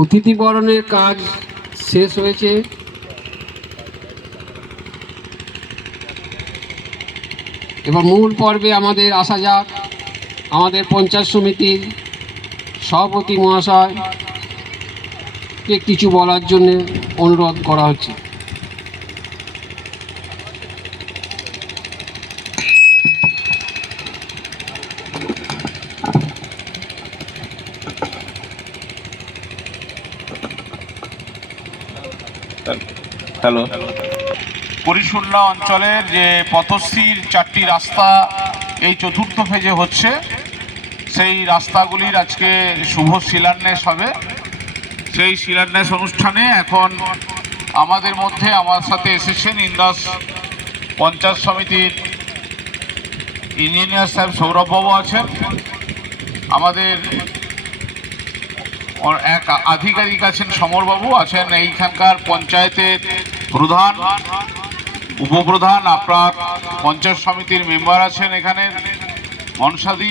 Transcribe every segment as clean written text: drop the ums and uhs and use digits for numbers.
অতিথি বরণের কাজ শেষ হয়েছে। এবার মূল পর্বে আমাদের আসা যাক। আমাদের পঞ্চায়েত সমিতির সভাপতি মহাশয়কে কিছু বলার জন্য অনুরোধ করা হচ্ছে। হ্যালো। পরিশূন্য অঞ্চলের যে পথশ্রীর 4টি রাস্তা এই চতুর্থ ফেজে হচ্ছে, সেই রাস্তাগুলির আজকে শুভ শিলান্যাস হবে। সেই শিলান্যাস অনুষ্ঠানে এখন আমাদের মধ্যে আমার সাথে এসেছেন ইন্দাস পঞ্চায়েত সমিতির ইঞ্জিনিয়ার সাহেব সৌরভবাবু আছেন, আমাদের এক আধিকারিক আছেন সমরবাবু আছেন, এইখানকার পঞ্চায়েতের প্রধান উপপ্রধান আপনার পঞ্চায়েত সমিতির মেম্বার আছেন, এখানে মনসাদি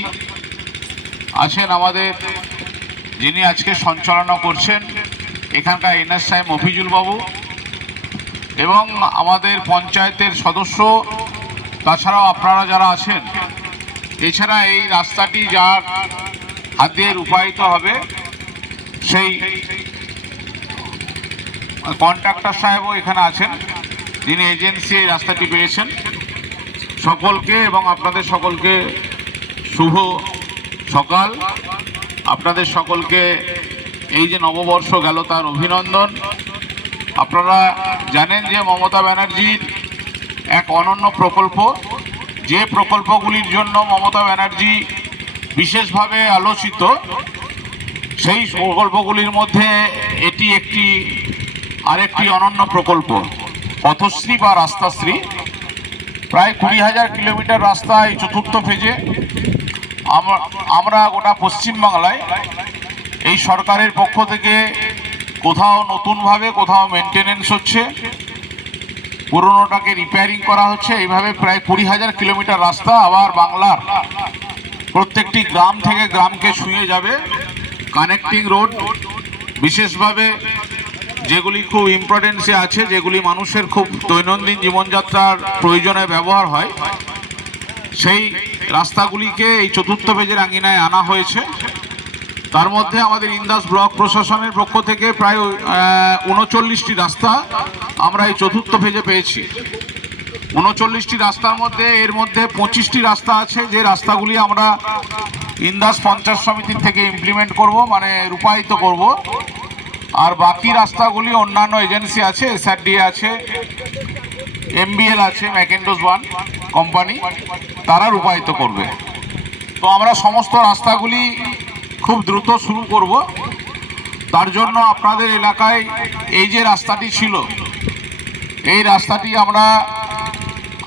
আছেন, আমাদের যিনি আজকে সঞ্চালনা করছেন এখানকার এনএস সাহেব মফিজুল বাবু, এবং আমাদের পঞ্চায়েতের সদস্য, তাছাড়াও আপনারা যারা আছেন। এছাড়া এই রাস্তাটি যার হাত দিয়ে রূপায়িত হবে সেই কন্ট্রাক্টর সাহেবও এখানে আছেন, যিনি এজেন্সি এই রাস্তাটি পেয়েছেন। সকলকে এবং আপনাদের সকলকে শুভ সকাল। আপনাদের সকলকে এই যে নববর্ষ গেল তার অভিনন্দন। আপনারা জানেন যে মমতা ব্যানার্জির এক অনন্য প্রকল্প, যে প্রকল্পগুলির জন্য মমতা ব্যানার্জি বিশেষভাবে আলোচিত, সেই প্রকল্পগুলির মধ্যে এটি আরেকটি অনন্য প্রকল্প পথশ্রী বা রাস্তাশ্রী। প্রায় 20,000 কিলোমিটার রাস্তা এই চতুর্থ ফেজে। আমরা গোটা পশ্চিমবাংলায় এই সরকারের পক্ষ থেকে কোথাও নতুনভাবে কোথাও মেনটেনেন্স হচ্ছে, পুরনোটাকে রিপেয়ারিং করা হচ্ছে, এইভাবে প্রায় 20,000 কিলোমিটার রাস্তা আবার বাংলার প্রত্যেকটি গ্রাম থেকে গ্রামকে ছুঁয়ে যাবে। কানেক্টিং রোড বিশেষভাবে যেগুলি খুব ইম্পর্টেন্সে আছে, যেগুলি মানুষের খুব দৈনন্দিন জীবনযাত্রার প্রয়োজনে ব্যবহার হয়, সেই রাস্তাগুলিকে এই চতুর্থ ফেজের আঙিনায় আনা হয়েছে। তার মধ্যে আমাদের ইন্দাস ব্লক প্রশাসনের পক্ষ থেকে প্রায় 39টি রাস্তা আমরা এই চতুর্থ ফেজে পেয়েছি। 39টি রাস্তার মধ্যে এর মধ্যে 25টি রাস্তা আছে যে রাস্তাগুলি আমরা ইন্দাস পঞ্চায়েত সমিতির থেকে ইমপ্লিমেন্ট করব, মানে রূপায়িত করব। আর বাকি রাস্তাগুলি অন্যান্য এজেন্সি আছে, এসআরডিএ আছে, এমবিএল আছে, ম্যাকেন্ডোস ওয়ান কোম্পানি, তারা রূপায়িত করবে। তো আমরা সমস্ত রাস্তাগুলি খুব দ্রুত শুরু করব। তার জন্য আপনাদের এলাকায় এই যে রাস্তাটি ছিল, এই রাস্তাটি আমরা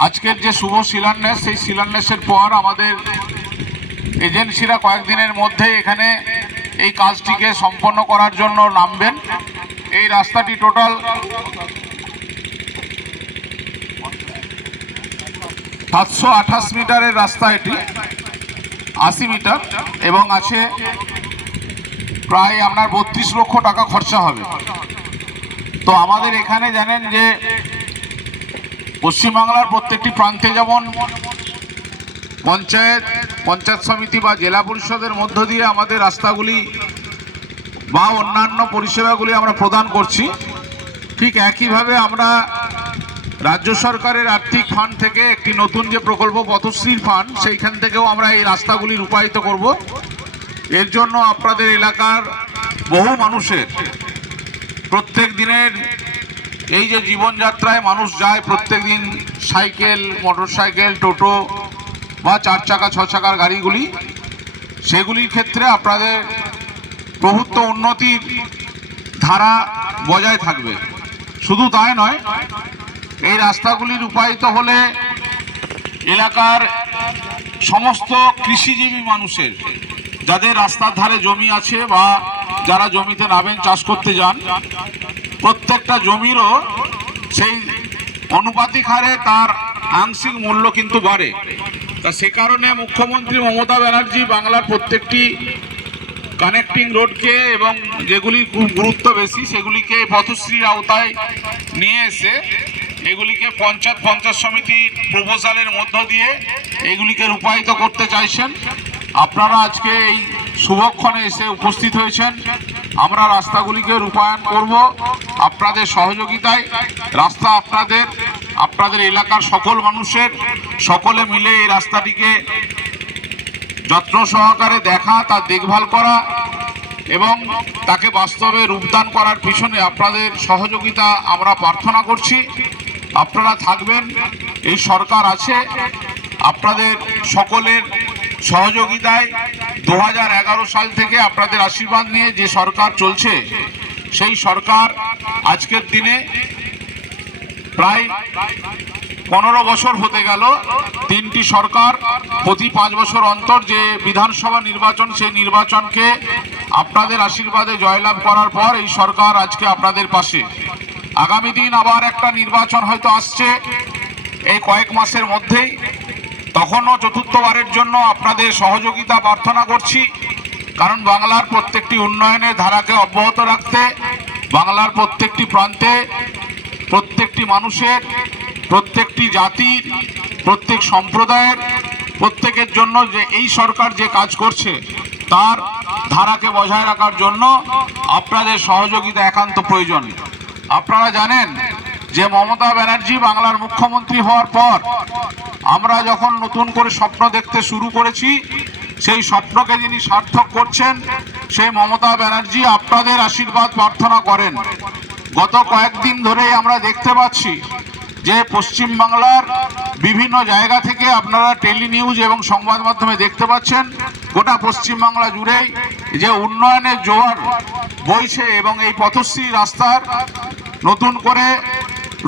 আজকের যে শুভ শিলান্যাস, সেই শিলান্যাসের পর আমাদের এজেন্সিরা কয়েকদিনের মধ্যে এখানে এই কাজটিকে সম্পন্ন করার জন্য নামবেন। এই রাস্তাটি টোটাল 728 মিটারের রাস্তা, এটি 80 মিটার এবং আছে প্রায় আপনার 32 লক্ষ টাকা খরচা হবে। তো আমাদের এখানে জানেন যে পশ্চিমবাংলার প্রত্যেকটি প্রান্তে যেমন পঞ্চায়েত সমিতি বা জেলা পরিষদের মধ্য দিয়ে আমাদের রাস্তাগুলি বা অন্যান্য পরিষেবাগুলি আমরা প্রদান করছি, ঠিক একইভাবে আমরা রাজ্য সরকারের আর্থিক ফান্ড থেকে একটি নতুন যে প্রকল্প পথশ্রীর ফান্ড, সেইখান থেকেও আমরা এই রাস্তাগুলি রূপায়িত করব। এর জন্য আপনাদের এলাকার বহু মানুষের প্রত্যেক দিনের এই যে জীবনযাত্রায় মানুষ যায় প্রত্যেক দিন, সাইকেল, মোটরসাইকেল, টোটো বা 4 চাকা 6 চাকার গাড়িগুলি, সেগুলির ক্ষেত্রে আপনাদের প্রভুত্ব উন্নতির ধারা বজায় থাকবে। শুধু তাই নয়, এই রাস্তাগুলি রূপায়িত হলে এলাকার সমস্ত কৃষিজীবী মানুষের, যাদের রাস্তার ধারে জমি আছে বা যারা জমিতে নামেন চাষ করতে যান, প্রত্যেকটা জমিরও সেই অনুপাতিক হারে তার আংশিক মূল্য কিন্তু বাড়ে। তা সে কারণে মুখ্যমন্ত্রী মমতা ব্যানার্জি বাংলার প্রত্যেকটি কানেক্টিং রোডকে এবং যেগুলি খুব গুরুত্ব বেশি সেগুলিকে পথশ্রীর আওতায় নিয়ে এসে এগুলিকে পঞ্চায়েত সমিতির প্রপোজালের মধ্য দিয়ে এগুলিকে রূপায়িত করতে চাইছেন। আপনারা আজকে এই শুভক্ষণে এসে উপস্থিত হয়েছেন। আমরা রাস্তাগুলিকে রূপায়ণ করব আপনাদের সহযোগিতায়। রাস্তা আপনাদের এলাকার সকল মানুষের, সকলে মিলে এই রাস্তাটিকে যত্ন সহকারে দেখা, তার দেখভাল করা এবং তাকে বাস্তবে রূপদান করার পিছনে আপনাদের সহযোগিতা আমরা প্রার্থনা করছি। আপনারা থাকবেন, এই সরকার আছে, আপনাদের সকলের সহযোগিতায় 2011 সাল থেকে আপনাদের আশীর্বাদ নিয়ে যে সরকার চলছে, সেই সরকার আজকের দিনে প্রায় 15 বছর হতে গেল। 3টি সরকার প্রতি 5 বছর অন্তর যে বিধানসভা নির্বাচন, সেই নির্বাচনকে আপনাদের আশীর্বাদে জয়লাভ করার পর এই সরকার আজকে আপনাদের পাশে। আগামী দিন আবার একটা নির্বাচন হয়তো আসছে এই কয়েক মাসের মধ্যেই, তখনও চতুর্থবারের জন্য আপনাদের সহযোগিতা প্রার্থনা করছি। কারণ বাংলার প্রত্যেকটি উন্নয়নের ধারাকে অব্যাহত রাখতে, বাংলার প্রত্যেকটি প্রান্তে প্রত্যেকটি মানুষের, প্রত্যেকটি জাতির, প্রত্যেক সম্প্রদায়ের, প্রত্যেকের জন্য যে এই সরকার যে কাজ করছে তার ধারাকে বজায় রাখার জন্য আপনাদের সহযোগিতা একান্ত প্রয়োজন। আপনারা জানেন যে মমতা ব্যানার্জি বাংলার মুখ্যমন্ত্রী হওয়ার পর আমরা যখন নতুন করে স্বপ্ন দেখতে শুরু করেছি, সেই স্বপ্নকে যিনি সার্থক করছেন সেই মমতা ব্যানার্জি আপনাদের আশীর্বাদ প্রার্থনা করেন। গত কয়েকদিন ধরেই আমরা দেখতে পাচ্ছি যে পশ্চিমবাংলার বিভিন্ন জায়গা থেকে আপনারা টেলি নিউজ এবং সংবাদ মাধ্যমে দেখতে পাচ্ছেন গোটা পশ্চিমবাংলা জুড়েই যে উন্নয়নের জোয়ার বইছে এবং এই পথশ্রী রাস্তার নতুন করে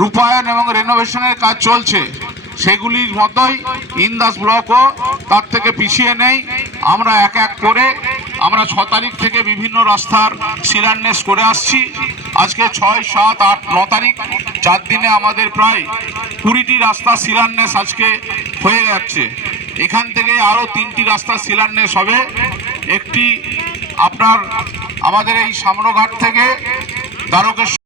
রূপায়ণ এবং রেনোভেশনের কাজ চলছে। সেগুলির মতোই ইন্দাস ব্লকও তার থেকে পিছিয়ে নেই। আমরা এক এক করে আমরা 6 তারিখ থেকে বিভিন্ন রাস্তার শিলান্যাস করে আসছি। আজকে 6, 7, 8, 9 তারিখ 4 দিনে আমাদের প্রায় 20টি রাস্তা শিলান্যাস আজকে হয়ে যাচ্ছে। এখান থেকে আরও 3টি রাস্তা শিলান্যাস হবে। একটি আমাদের এই সামরঘাট থেকে দ্বারকেশ্বর